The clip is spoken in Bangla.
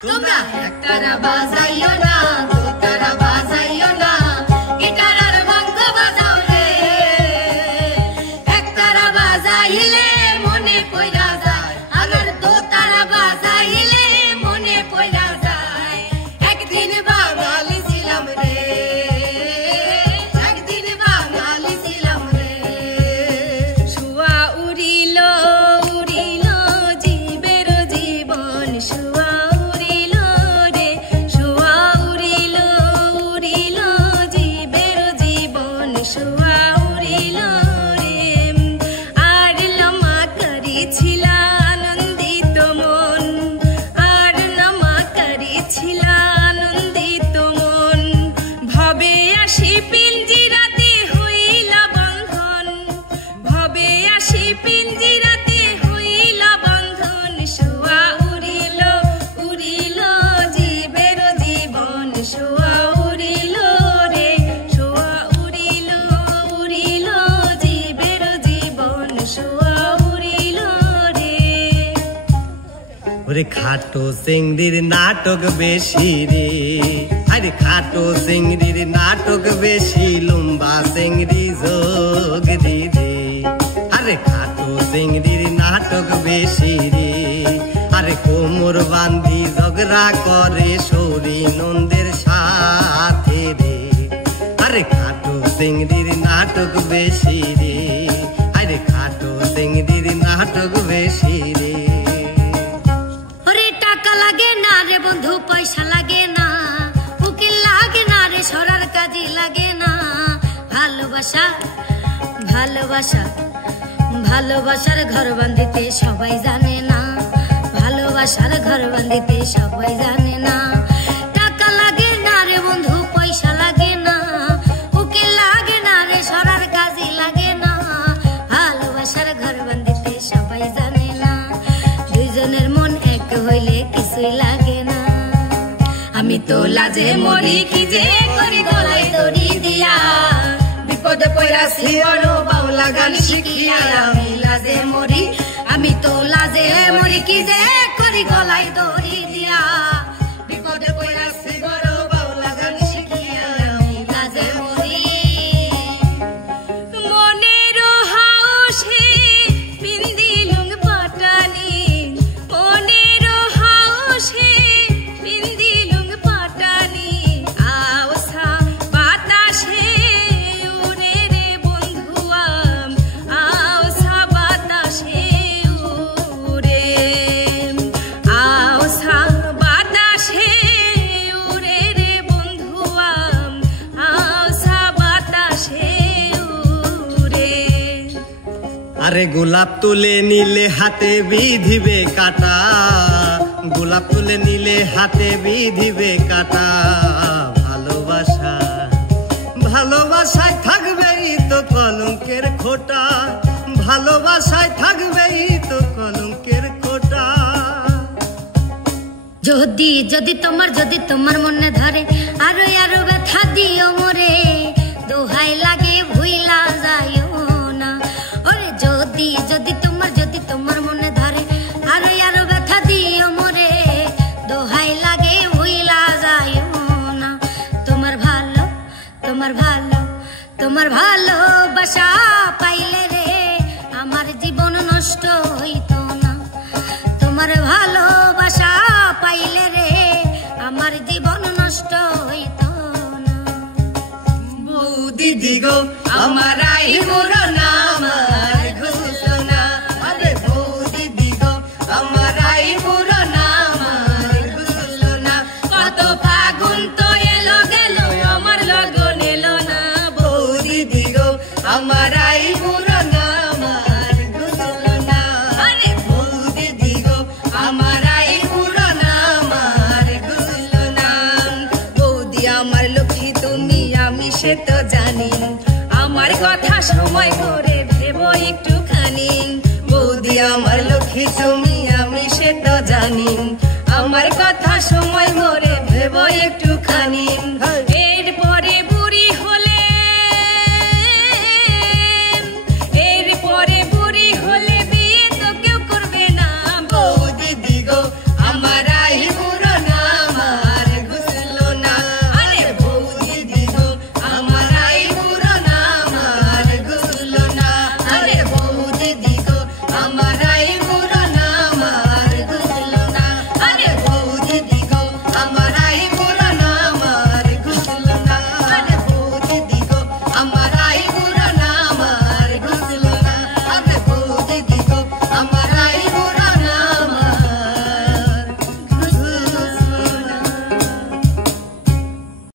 তোমরা একতারা বাজাইও না, দোতারা বাজাইও না, গিটার আর বঙ্গ বাজাও রে। একতারা বাজাইলে মনে পইরা যায়, আবার দোতারা বাজাইলে মনে পইরা যায়। একদিন বাঙালি ছিলাম রে, একদিন বাঙালি ছিলাম রে। শুয়া উড়িল উড়িল জীবের জীবন, শুয়া খাটো চিংড়ির নাটক বেশি রে, আরে খাটো চিংড়ির নাটক বেশি, লম্বা চিংড়ি যোগরি রে। আরে খাটো চিংড়ির নাটক বেশি রে, আরে কোমর বান্ধি ঝগড়া করে সৌরি নন্দের সাথে রে। আরে খাটো চিংড়ির নাটক বেশি রে, আরে খাটো চিংড়ির নাটক বেশি রে। বন্ধু পয়সা লাগে না, উকিল লাগে না রে, সরার কাজে লাগে না। ভালোবাসা ভালোবাসা ভালোবাসার ঘর বাঁধিতে সবাই জানে না, ভালোবাসার ঘর বাঁধিতে সবাই জানে না। টাকা লাগে না রে বন্ধু, পয়সা লাগে না, উকিল লাগে না রে, সরার কাজে লাগে না। ভালোবাসার ঘর বাঁধিতে সবাই জানে না, দুইজনের মন এক হইলে কিছুই লাগে না। আমি তো লাজে মরি, কি যে করি গলায় দড়ি দিয়া, বিপদে পড়াছি বড় বাউলা গান শিখিয়া। আমি লাজে মরি, আমি তো লাজে মরি, কি যে করি গলায় দড়ি দিয়া, বিপদে পড়াছি বড় বাউলা গান শিখিয়া। আমি লাজে মরি। মনের হাউসে পিন্দিলুং পাটানি, মনের হাউসে আরে গোলাপ তুলে নিলে হাতে বিধিবে কাটা, গোলাপ তুলে নিলে হাতে বিধিবে কাটা। ভালোবাসা ভালোবাসায় থাকবেই তো কলঙ্কের খোটা, ভালোবাসায় থাকবেই তো কলঙ্কের খোটা। যদি যদি তোমার মনে ধরে, আরো আরো ব্যথা দিও মোরে, দোহাই লাগে ভুইলা যাইও না। ওরে যদি যদি তোমার মনে ধরে, আরো আরো ব্যথা দিও মোরে, দোহাই লাগে ভুইলা যাইও না। তোমার ভালোবাসা পাইলে রে, আমার জীবন নষ্ট হইতো না। তোমার ভালোবাসা পাইলে রে, আমার জীবন নষ্ট হইতো না। বৌদি দিগো আমার আই মোরা না, আমার ঘুরলো না। আরে বৌদি দিগো আমার আই মোরা না, আমার ঘুরলো না। কত ফাগুন তো এলো গেল, আমার লগন এলো না। বৌদি দিগো আমার আই মোরা না, আমার ঘুরলো না। আরে বৌদি দিগো আমার আই মোরা না, আমার ঘুরলো না। বৌদি আমার লক্ষ্মী তুমি, আমি সে তো জানি, আমার কথা সময় করে ভেবো একটুখানি। বৌদি আমার লক্ষ্মী তুমি, আমি সে তো জানি, আমার কথা সময় করে ভেবো একটুখানি।